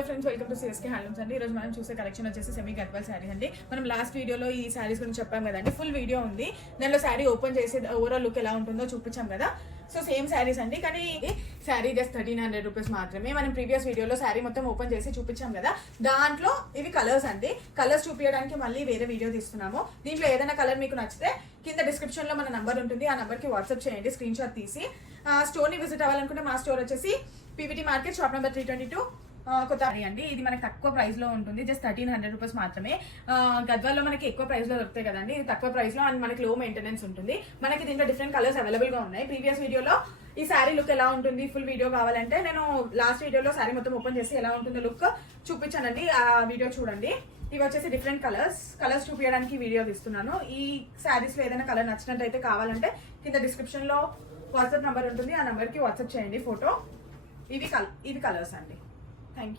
Hello friends, welcome to CSK handlooms అండి. ఈరోజు మనం చూసే కలెక్షన్ వచ్చేసి సెమీ గద్వాల్ శారీస్ అండి. మనం లాస్ట్ వీడియోలో ఈ శారీస్ గురించి చెప్పాం కదండి, ఫుల్ వీడియో ఉంది. దానిలో శారీ ఓపెన్ చేసి ఓవరాల్ లుక్ ఎలా ఉంటుందో చూపించాం కదా. సో సేమ్ శారీస్ అండి, కానీ శారీ జస్ట్ 1300 రూపీస్ మాత్రమే. మనం ప్రీవియస్ వీడియోలో శారీ మొత్తం ఓపెన్ చేసి చూపించాం కదా, దాంట్లో ఇవి కలర్స్ అండి. కలర్స్ చూపించడానికి మళ్ళీ వేరే వీడియో తీస్తున్నాము. దీంట్లో ఏదైనా కలర్ మీకు నచ్చితే కింద డిస్క్రిప్షన్ లో మన నంబర్ ఉంటుంది, ఆ నంబర్ కి వాట్సాప్ చేయండి స్క్రీన్ షాట్ తీసి. స్టోర్ ని విజిట్ అవ్వాలనుకుంటే మా స్టోర్ వచ్చేసి పీవీటీ మార్కెట్, షాప్ నెంబర్ 322 కొత్త అండి. ఇది మనకి తక్కువ ప్రైస్ లో ఉంటుంది, జస్ట్ 1300 రూపీస్ మాత్రమే. గద్వాల్లో మనకి ఎక్కువ ప్రైస్ లో దొరుకుతాయి కదండి, ఇది తక్కువ ప్రైస్ లో అండ్ మనకి లో మెయింటెనెన్స్ ఉంటుంది. మనకి దీంట్లో డిఫరెంట్ కలర్స్ అవైలబుల్ గా ఉన్నాయి. ప్రీవియస్ వీడియోలో ఈ శారీ లుక్ ఎలా ఉంటుంది ఫుల్ వీడియో కావాలంటే నేను లాస్ట్ వీడియోలో శారీ మొత్తం ఓపెన్ చేసి ఎలా ఉంటుందో లుక్ చూపించానండి, ఆ వీడియో చూడండి. ఇవి వచ్చేసి డిఫరెంట్ కలర్స్ చూపించడానికి వీడియో తీస్తున్నాను. ఈ శారీస్ లో ఏదైనా కలర్ నచ్చినట్టయితే కావాలంటే కింద డిస్క్రిప్షన్ లో వాట్సాప్ నంబర్ ఉంటుంది, ఆ నంబర్ కి వాట్సాప్ చేయండి ఫోటో. ఇవి కలర్స్ అండి. Thank you.